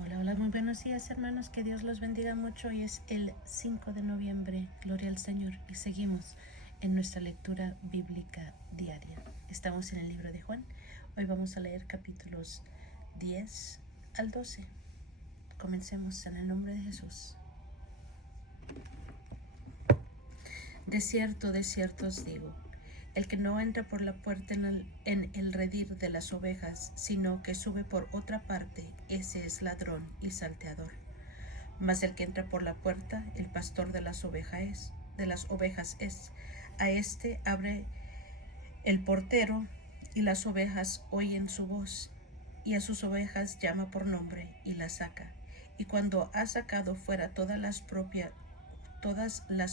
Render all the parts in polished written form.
Hola, hola, muy buenos días hermanos, que Dios los bendiga mucho. Hoy es el 5 de noviembre, gloria al Señor, y seguimos en nuestra lectura bíblica diaria. Estamos en el libro de Juan, hoy vamos a leer capítulos 10 al 12. Comencemos en el nombre de Jesús. De cierto os digo, el que no entra por la puerta en el redil de las ovejas, sino que sube por otra parte, ese es ladrón y salteador. Mas el que entra por la puerta, el pastor de las ovejas es. A este abre el portero, y las ovejas oyen su voz, y a sus ovejas llama por nombre y las saca. Y cuando ha sacado fuera todas las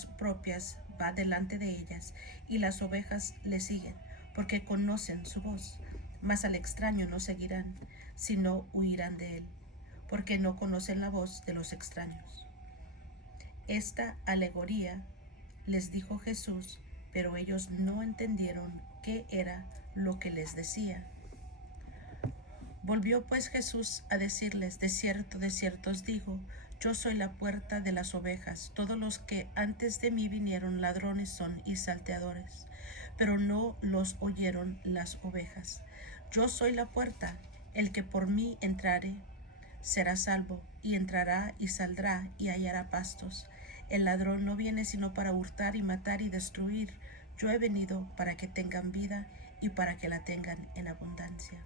propias va delante de ellas, y las ovejas le siguen, porque conocen su voz. Mas al extraño no seguirán, sino huirán de él, porque no conocen la voz de los extraños. Esta alegoría les dijo Jesús, pero ellos no entendieron qué era lo que les decía. Volvió pues Jesús a decirles, de cierto os digo, yo soy la puerta de las ovejas. Todos los que antes de mí vinieron ladrones son y salteadores, pero no los oyeron las ovejas. Yo soy la puerta, el que por mí entrare será salvo, y entrará y saldrá y hallará pastos. El ladrón no viene sino para hurtar y matar y destruir. Yo he venido para que tengan vida y para que la tengan en abundancia.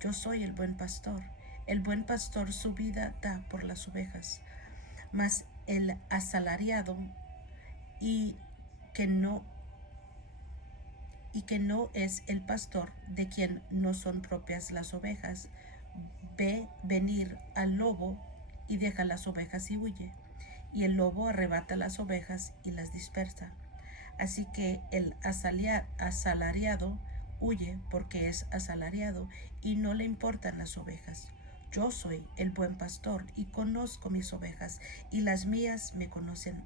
Yo soy el buen pastor. El buen pastor su vida da por las ovejas. Mas el asalariado y que no es el pastor, de quien no son propias las ovejas, ve venir al lobo y deja las ovejas y huye. Y el lobo arrebata las ovejas y las dispersa. Así que el asalariado huye porque es asalariado y no le importan las ovejas. Yo soy el buen pastor y conozco mis ovejas, y las mías me conocen,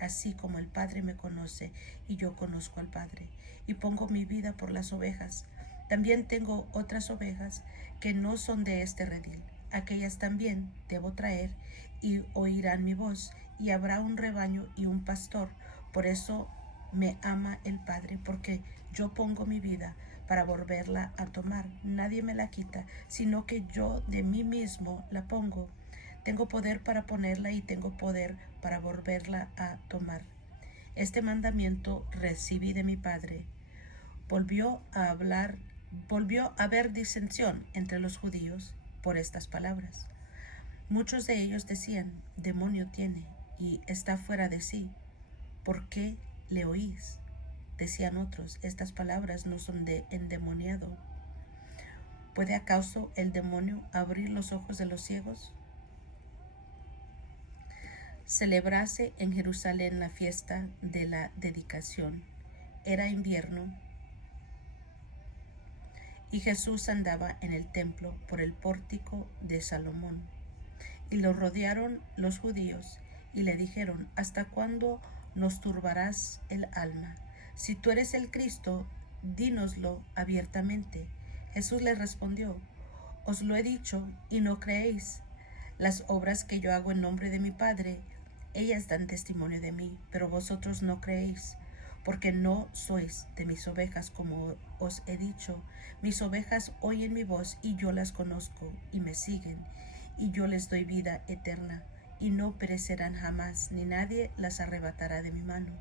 así como el Padre me conoce y yo conozco al Padre, y pongo mi vida por las ovejas. También tengo otras ovejas que no son de este redil. Aquellas también debo traer, y oirán mi voz, y habrá un rebaño y un pastor. Por eso me ama el Padre, porque yo pongo mi vida para volverla a tomar. Nadie me la quita, sino que yo de mí mismo la pongo. Tengo poder para ponerla y tengo poder para volverla a tomar. Este mandamiento recibí de mi Padre. Volvió a haber disensión entre los judíos por estas palabras. Muchos de ellos decían, demonio tiene y está fuera de sí. ¿Por qué le oís? Decían otros, estas palabras no son de endemoniado. ¿Puede acaso el demonio abrir los ojos de los ciegos? Celebrase en Jerusalén la fiesta de la dedicación. Era invierno y Jesús andaba en el templo por el pórtico de Salomón. Y lo rodearon los judíos y le dijeron, ¿hasta cuándo nos turbarás el alma? Si tú eres el Cristo, dínoslo abiertamente. Jesús le respondió, os lo he dicho y no creéis. Las obras que yo hago en nombre de mi Padre, ellas dan testimonio de mí, pero vosotros no creéis, porque no sois de mis ovejas, como os he dicho. Mis ovejas oyen mi voz, y yo las conozco, y me siguen, y yo les doy vida eterna, y no perecerán jamás, ni nadie las arrebatará de mi mano.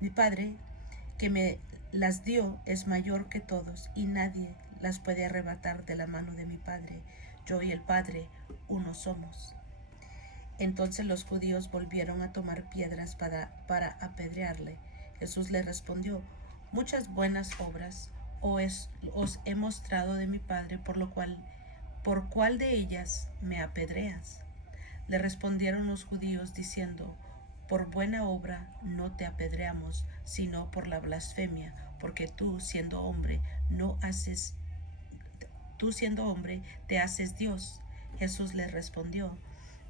Mi Padre, que me las dio, es mayor que todos, y nadie las puede arrebatar de la mano de mi Padre. Yo y el Padre uno somos. Entonces los judíos volvieron a tomar piedras para apedrearle. Jesús le respondió, muchas buenas obras os he mostrado de mi Padre, ¿por cuál de ellas me apedreas? Le respondieron los judíos diciendo, por buena obra no te apedreamos, sino por la blasfemia, porque tú siendo hombre te haces Dios. Jesús le respondió,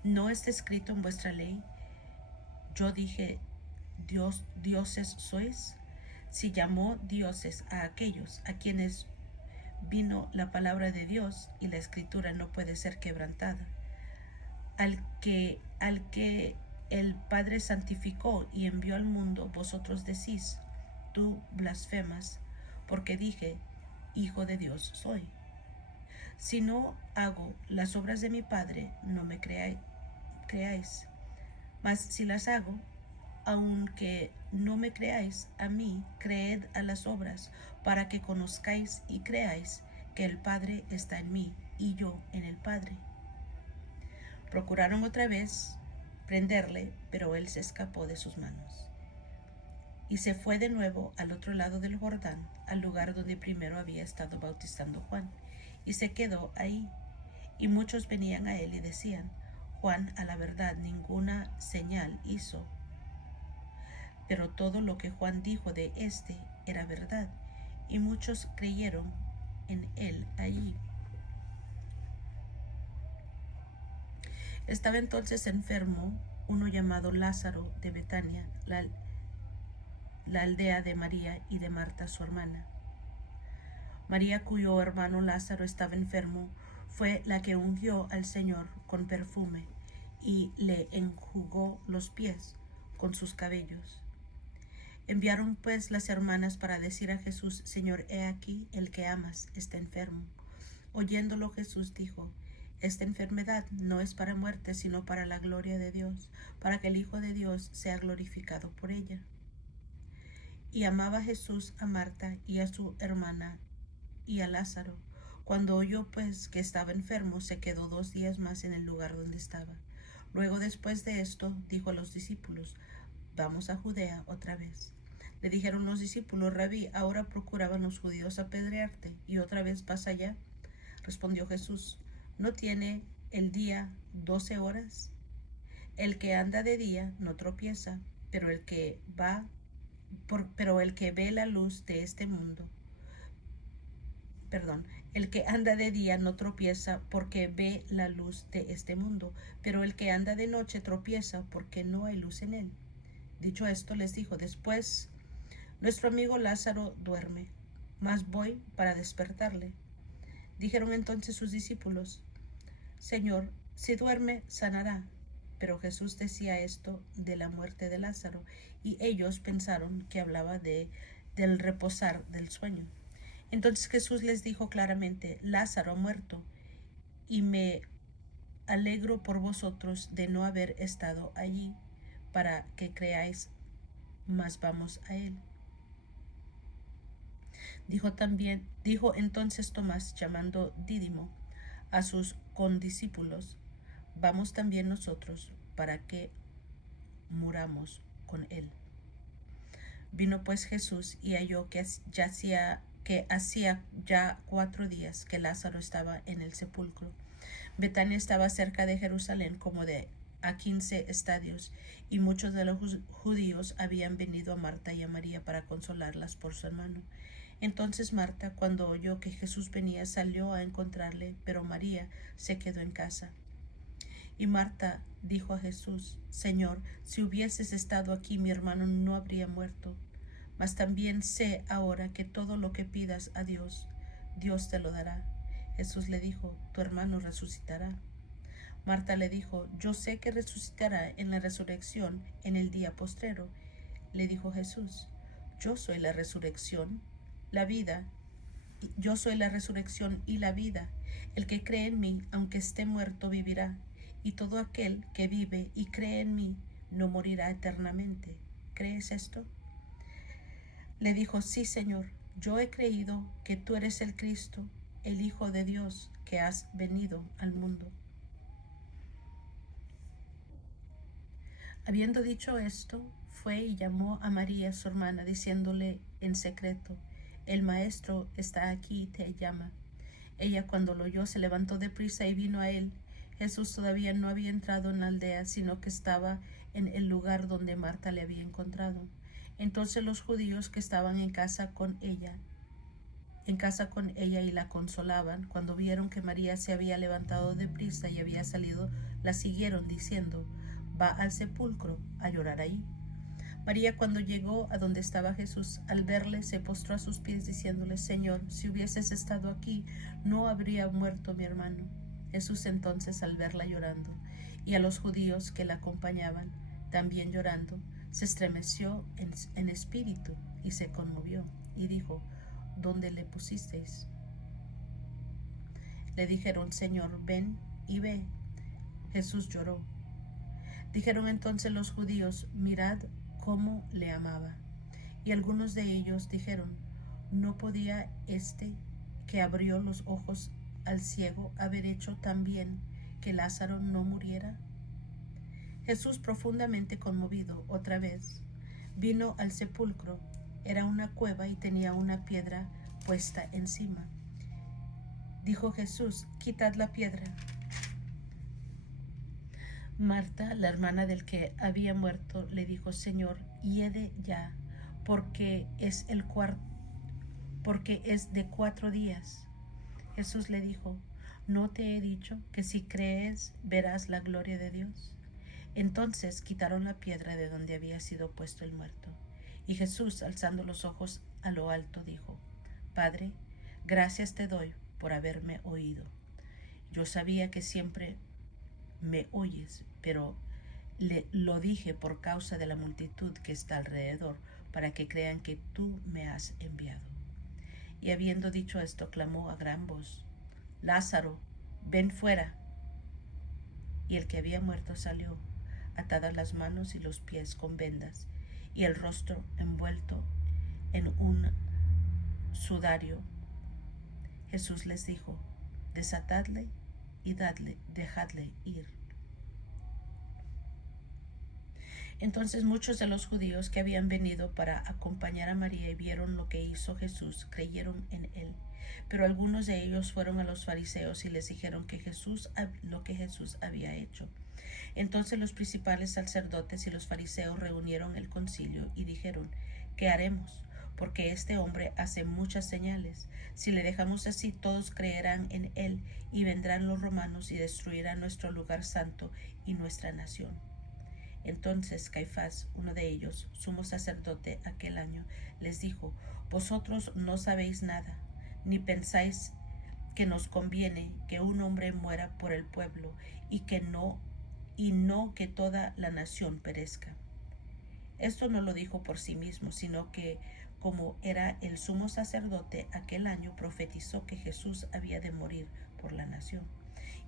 ¿no está escrito en vuestra ley? Yo dije, dioses sois. Si llamó dioses a aquellos a quienes vino la palabra de Dios, y la escritura no puede ser quebrantada. al que el Padre santificó y envió al mundo, vosotros decís, tú blasfemas, porque dije, Hijo de Dios soy. Si no hago las obras de mi Padre, no me creáis. Mas si las hago, aunque no me creáis a mí, creed a las obras, para que conozcáis y creáis que el Padre está en mí y yo en el Padre. Procuraron otra vez prenderle, pero él se escapó de sus manos. Y se fue de nuevo al otro lado del Jordán, al lugar donde primero había estado bautizando Juan, y se quedó ahí. Y muchos venían a él y decían, Juan a la verdad ninguna señal hizo, pero todo lo que Juan dijo de éste era verdad, y muchos creyeron en él allí. Estaba entonces enfermo uno llamado Lázaro de Betania, la aldea de María y de Marta su hermana. María, cuyo hermano Lázaro estaba enfermo, fue la que ungió al Señor con perfume y le enjugó los pies con sus cabellos. Enviaron pues las hermanas para decir a Jesús, Señor, he aquí, el que amas está enfermo. Oyéndolo Jesús dijo, esta enfermedad no es para muerte, sino para la gloria de Dios, para que el Hijo de Dios sea glorificado por ella. Y amaba Jesús a Marta y a su hermana y a Lázaro. Cuando oyó pues que estaba enfermo, se quedó 2 días más en el lugar donde estaba. Luego después de esto, dijo a los discípulos, vamos a Judea otra vez. Le dijeron los discípulos, Rabí, ahora procuraban los judíos apedrearte, ¿y otra vez vas allá? Respondió Jesús, ¿no tiene el día 12 horas? El que anda de día no tropieza, pero el que ve la luz de este mundo, el que anda de día no tropieza porque ve la luz de este mundo, pero el que anda de noche tropieza porque no hay luz en él. Dicho esto, les dijo, después, nuestro amigo Lázaro duerme, mas voy para despertarle. Dijeron entonces sus discípulos, Señor, si duerme, sanará. Pero Jesús decía esto de la muerte de Lázaro, y ellos pensaron que hablaba del reposar del sueño. Entonces Jesús les dijo claramente, Lázaro ha muerto, y me alegro por vosotros de no haber estado allí, para que creáis, mas vamos a él. Dijo entonces Tomás, llamando Dídimo, a sus condiscípulos, vamos también nosotros para que muramos con él. Vino pues Jesús y halló que hacía ya 4 días que Lázaro estaba en el sepulcro. Betania estaba cerca de Jerusalén como a 15 estadios, y muchos de los judíos habían venido a Marta y a María para consolarlas por su hermano. Entonces Marta, cuando oyó que Jesús venía, salió a encontrarle, pero María se quedó en casa. Y Marta dijo a Jesús, Señor, si hubieses estado aquí, mi hermano no habría muerto. Mas también sé ahora que todo lo que pidas a Dios, Dios te lo dará. Jesús le dijo, tu hermano resucitará. Marta le dijo, yo sé que resucitará en la resurrección en el día postrero. Le dijo Jesús, yo soy la resurrección, la vida. Yo soy la resurrección y la vida. El que cree en mí, aunque esté muerto, vivirá. Y todo aquel que vive y cree en mí, no morirá eternamente. ¿Crees esto? Le dijo, sí, Señor, yo he creído que tú eres el Cristo, el Hijo de Dios, que has venido al mundo. Habiendo dicho esto, fue y llamó a María, su hermana, diciéndole en secreto, el Maestro está aquí y te llama. Ella, cuando lo oyó, se levantó deprisa y vino a él. Jesús todavía no había entrado en la aldea, sino que estaba en el lugar donde Marta le había encontrado. Entonces los judíos que estaban en casa con ella y la consolaban, cuando vieron que María se había levantado deprisa y había salido, la siguieron diciendo, va al sepulcro a llorar ahí. María, cuando llegó a donde estaba Jesús, al verle, se postró a sus pies diciéndole, Señor, si hubieses estado aquí, no habría muerto mi hermano. Jesús entonces, al verla llorando Y a los judíos que la acompañaban, también llorando, se estremeció en espíritu y se conmovió y dijo: ¿Dónde le pusisteis? Le dijeron: Señor, ven y ve. Jesús lloró. Dijeron entonces los judíos: mirad cómo le amaba. Y algunos de ellos dijeron: ¿no podía este que abrió los ojos al ciego haber hecho también que Lázaro no muriera? Jesús, profundamente conmovido otra vez, vino al sepulcro. Era una cueva y tenía una piedra puesta encima. Dijo Jesús: quitad la piedra. Marta, la hermana del que había muerto, le dijo: Señor, hiede ya, porque es de 4 días. Jesús le dijo: ¿no te he dicho que si crees verás la gloria de Dios? Entonces quitaron la piedra de donde había sido puesto el muerto. Y Jesús, alzando los ojos a lo alto, dijo: Padre, gracias te doy por haberme oído. Yo sabía que siempre me oyes, pero lo dije por causa de la multitud que está alrededor, para que crean que tú me has enviado. Y habiendo dicho esto, clamó a gran voz: Lázaro, ven fuera. Y el que había muerto salió, atadas las manos y los pies con vendas, y el rostro envuelto en un sudario. Jesús les dijo: desatadle y dejadle ir. Entonces muchos de los judíos que habían venido para acompañar a María y vieron lo que hizo Jesús, creyeron en él. Pero algunos de ellos fueron a los fariseos y les dijeron lo que Jesús había hecho. Entonces los principales sacerdotes y los fariseos reunieron el concilio y dijeron: ¿qué haremos? Porque este hombre hace muchas señales. Si le dejamos así, todos creerán en él, y vendrán los romanos y destruirán nuestro lugar santo y nuestra nación. Entonces Caifás, uno de ellos, sumo sacerdote aquel año, les dijo: vosotros no sabéis nada, ni pensáis que nos conviene que un hombre muera por el pueblo y no que toda la nación perezca. Esto no lo dijo por sí mismo, sino que, como era el sumo sacerdote aquel año, profetizó que Jesús había de morir por la nación.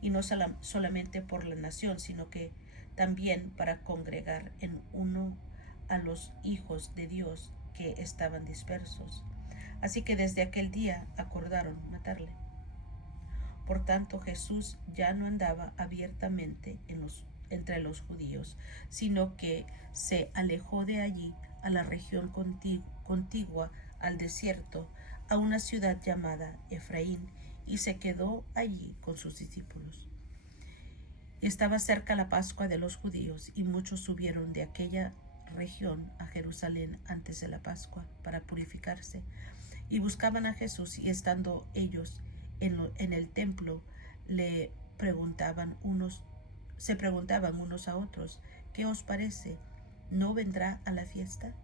Y no solamente por la nación, sino que también para congregar en uno a los hijos de Dios que estaban dispersos. Así que desde aquel día acordaron matarle. Por tanto, Jesús ya no andaba abiertamente entre los judíos, sino que se alejó de allí a la región contigua al desierto, a una ciudad llamada Efraín, y se quedó allí con sus discípulos. Estaba cerca la Pascua de los judíos, y muchos subieron de aquella región a Jerusalén antes de la Pascua para purificarse, y buscaban a Jesús, y estando ellos en el templo, se preguntaban unos a otros: ¿qué os parece? ¿No vendrá a la fiesta?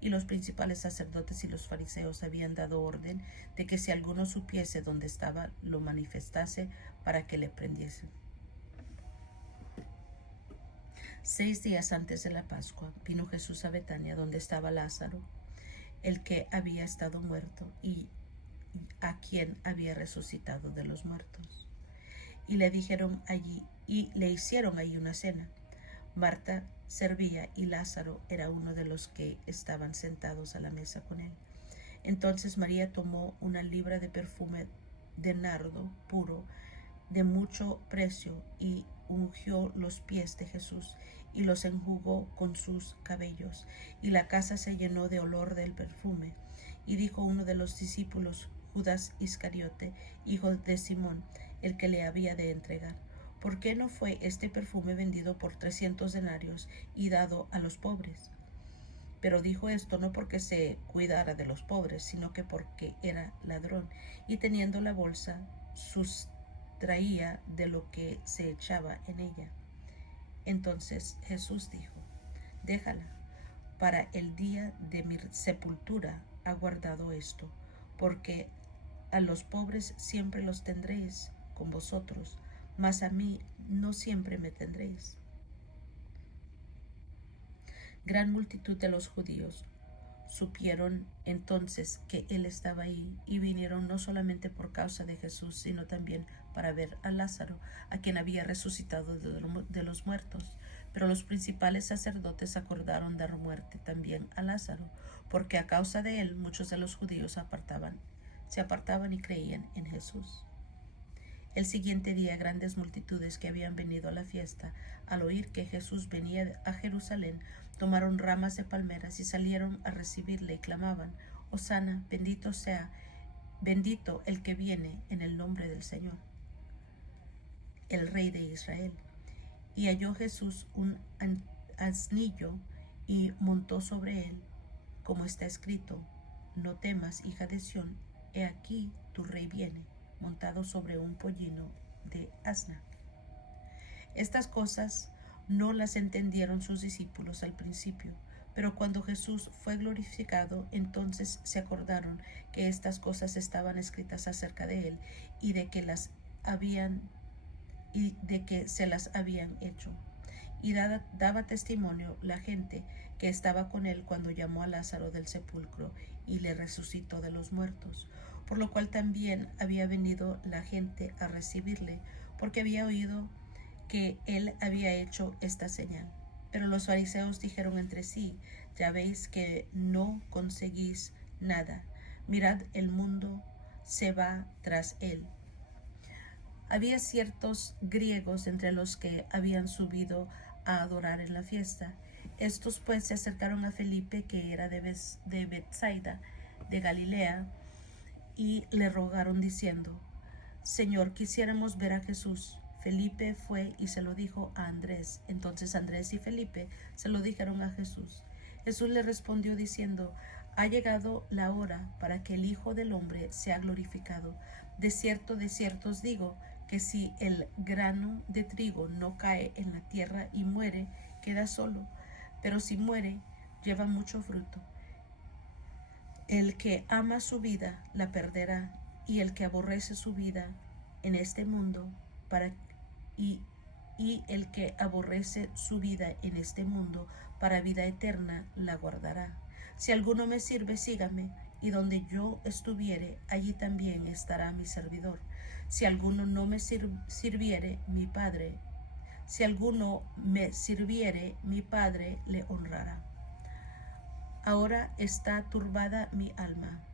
Y los principales sacerdotes y los fariseos habían dado orden de que si alguno supiese dónde estaba, lo manifestase para que le prendiesen. 6 días antes de la Pascua vino Jesús a Betania, donde estaba Lázaro, el que había estado muerto y a quien había resucitado de los muertos. Y le hicieron allí una cena. Marta servía y Lázaro era uno de los que estaban sentados a la mesa con él. Entonces María tomó una libra de perfume de nardo puro de mucho precio y ungió los pies de Jesús y los enjugó con sus cabellos, y la casa se llenó de olor del perfume. Y dijo uno de los discípulos, Judas Iscariote, hijo de Simón, el que le había de entregar: ¿por qué no fue este perfume vendido por 300 denarios y dado a los pobres? Pero dijo esto no porque se cuidara de los pobres, sino que porque era ladrón, y teniendo la bolsa, sustraía de lo que se echaba en ella. Entonces Jesús dijo: déjala, para el día de mi sepultura ha guardado esto, porque a los pobres siempre los tendréis con vosotros, mas a mí no siempre me tendréis. Gran multitud de los judíos supieron entonces que él estaba ahí y vinieron no solamente por causa de Jesús, sino también para ver a Lázaro, a quien había resucitado de los muertos. Pero los principales sacerdotes acordaron dar muerte también a Lázaro, porque a causa de él muchos de los judíos se apartaban y creían en Jesús. El siguiente día grandes multitudes que habían venido a la fiesta, al oír que Jesús venía a Jerusalén, tomaron ramas de palmeras y salieron a recibirle y clamaban: Hosana, bendito el que viene en el nombre del Señor, el Rey de Israel. Y halló Jesús un asnillo y montó sobre él, como está escrito: No temas, hija de Sión, he aquí tu rey viene, montado sobre un pollino de asna. Estas cosas no las entendieron sus discípulos al principio, pero cuando Jesús fue glorificado, entonces se acordaron que estas cosas estaban escritas acerca de él y de que se las habían hecho. Y daba testimonio la gente que estaba con él cuando llamó a Lázaro del sepulcro y le resucitó de los muertos, por lo cual también había venido la gente a recibirle, porque había oído que él había hecho esta señal. Pero los fariseos dijeron entre sí: Ya veis que no conseguís nada. Mirad, el mundo se va tras él. Había ciertos griegos entre los que habían subido a adorar en la fiesta. Estos pues se acercaron a Felipe, que era de Betsaida, de Galilea, y le rogaron diciendo: Señor, quisiéramos ver a Jesús. Felipe fue y se lo dijo a Andrés. Entonces Andrés y Felipe se lo dijeron a Jesús. Jesús le respondió diciendo: Ha llegado la hora para que el Hijo del Hombre sea glorificado. De cierto os digo, que si el grano de trigo no cae en la tierra y muere, queda solo, pero si muere, lleva mucho fruto. El que ama su vida la perderá, y el que aborrece su vida en este mundo el que aborrece su vida en este mundo para vida eterna la guardará. Si alguno me sirve, sígame, y donde yo estuviere, allí también estará mi servidor. Si alguno no me sirviere, si alguno me sirviere, mi Padre le honrará. Ahora está turbada mi alma.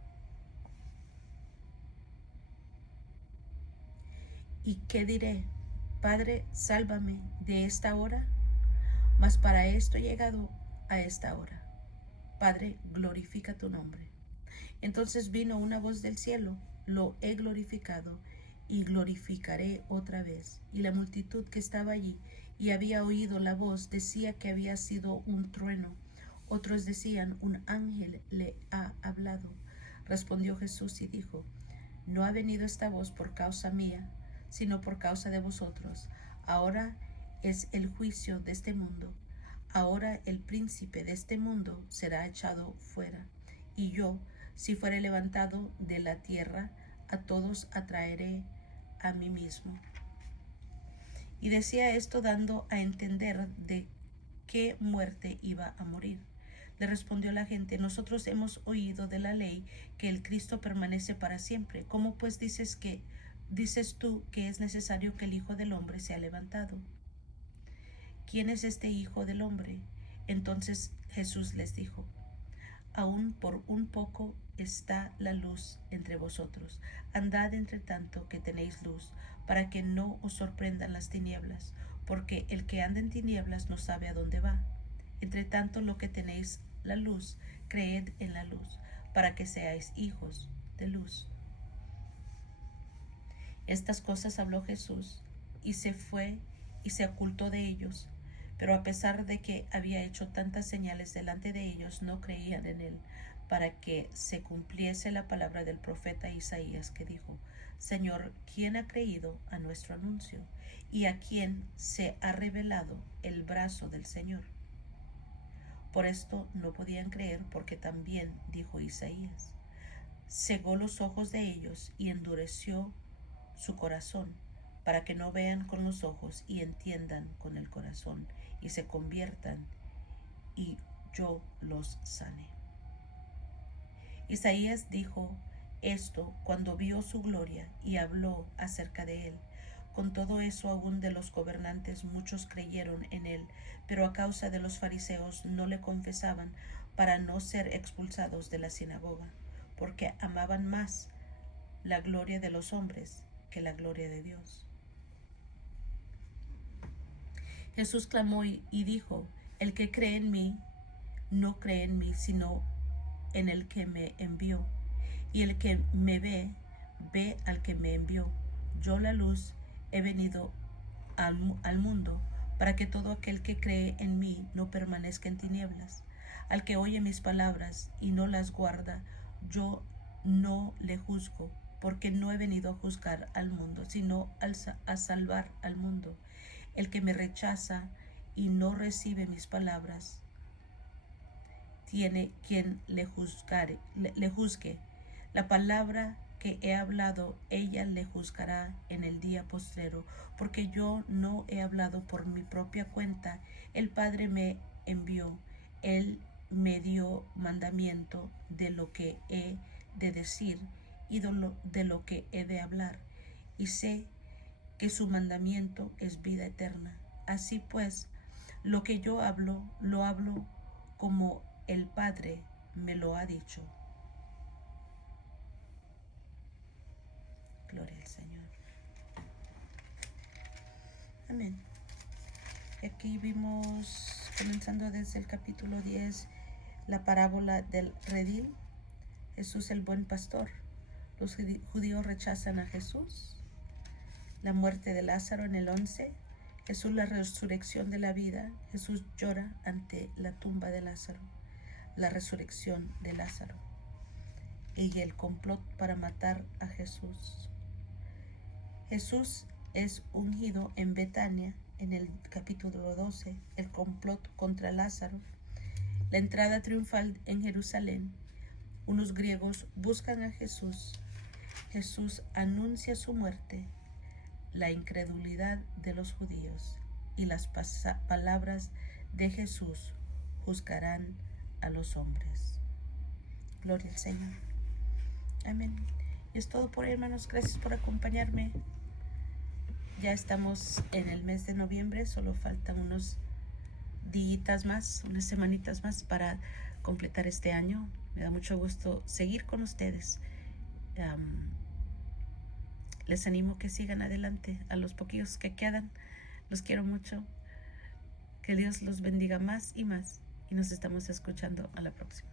¿Y qué diré? Padre, sálvame de esta hora. Mas para esto he llegado a esta hora. Padre, glorifica tu nombre. Entonces vino una voz del cielo: Lo he glorificado y glorificaré otra vez. Y la multitud que estaba allí y había oído la voz decía que había sido un trueno. Otros decían: Un ángel le ha hablado. Respondió Jesús y dijo: No ha venido esta voz por causa mía, sino por causa de vosotros. Ahora es el juicio de este mundo. Ahora el príncipe de este mundo será echado fuera. Y yo, si fuere levantado de la tierra, a todos atraeré a mí mismo. Y decía esto dando a entender de qué muerte iba a morir. Le respondió la gente: Nosotros hemos oído de la ley que el Cristo permanece para siempre. ¿Cómo pues dices tú que es necesario que el Hijo del Hombre sea levantado? ¿Quién es este Hijo del Hombre? Entonces Jesús les dijo: Aún por un poco está la luz entre vosotros. Andad entre tanto que tenéis luz, para que no os sorprendan las tinieblas, porque el que anda en tinieblas no sabe a dónde va. Entre tanto, lo que tenéis la luz, creed en la luz, para que seáis hijos de luz. Estas cosas habló Jesús, y se fue y se ocultó de ellos. Pero a pesar de que había hecho tantas señales delante de ellos, no creían en él, para que se cumpliese la palabra del profeta Isaías, que dijo: Señor, ¿quién ha creído a nuestro anuncio? ¿Y a quién se ha revelado el brazo del Señor? Por esto no podían creer, porque también dijo Isaías: Cegó los ojos de ellos y endureció su corazón, para que no vean con los ojos y entiendan con el corazón y se conviertan, y yo los sane. Isaías dijo esto cuando vio su gloria y habló acerca de él. Con todo eso, aún de los gobernantes muchos creyeron en él, pero a causa de los fariseos no le confesaban para no ser expulsados de la sinagoga, porque amaban más la gloria de los hombres que la gloria de Dios. Jesús clamó y dijo: el que cree en mí, no cree en mí, sino en el que me envió. Y el que me ve, ve al que me envió. Yo, la luz, he venido al mundo para que todo aquel que cree en mí no permanezca en tinieblas. Al que oye mis palabras y no las guarda, yo no le juzgo, porque no he venido a juzgar al mundo, sino a salvar al mundo. El que me rechaza y no recibe mis palabras, tiene quien le juzgue. La palabra que he hablado, ella le juzgará en el día postrero, porque yo no he hablado por mi propia cuenta. El Padre me envió, Él me dio mandamiento de lo que he de decir y de lo que he de hablar, y sé que su mandamiento es vida eterna. Así pues, lo que yo hablo, lo hablo como el Padre me lo ha dicho. Gloria al Señor. Amén. Aquí vimos, comenzando desde el capítulo 10, la parábola del redil. Jesús el buen pastor. Los judíos rechazan a Jesús. La muerte de Lázaro en el 11. Jesús la resurrección de la vida. Jesús llora ante la tumba de Lázaro. La resurrección de Lázaro. Y el complot para matar a Jesús. Jesús es ungido en Betania en el capítulo 12, el complot contra Lázaro, la entrada triunfal en Jerusalén. Unos griegos buscan a Jesús. Jesús anuncia su muerte, la incredulidad de los judíos y las palabras de Jesús juzgarán a los hombres. Gloria al Señor. Amén. Y es todo por hoy, hermanos. Gracias por acompañarme. Ya estamos en el mes de noviembre, solo faltan unos días más, unas semanitas más para completar este año. Me da mucho gusto seguir con ustedes. Les animo que sigan adelante. A los poquillos que quedan, los quiero mucho. Que Dios los bendiga más y más. Y nos estamos escuchando a la próxima.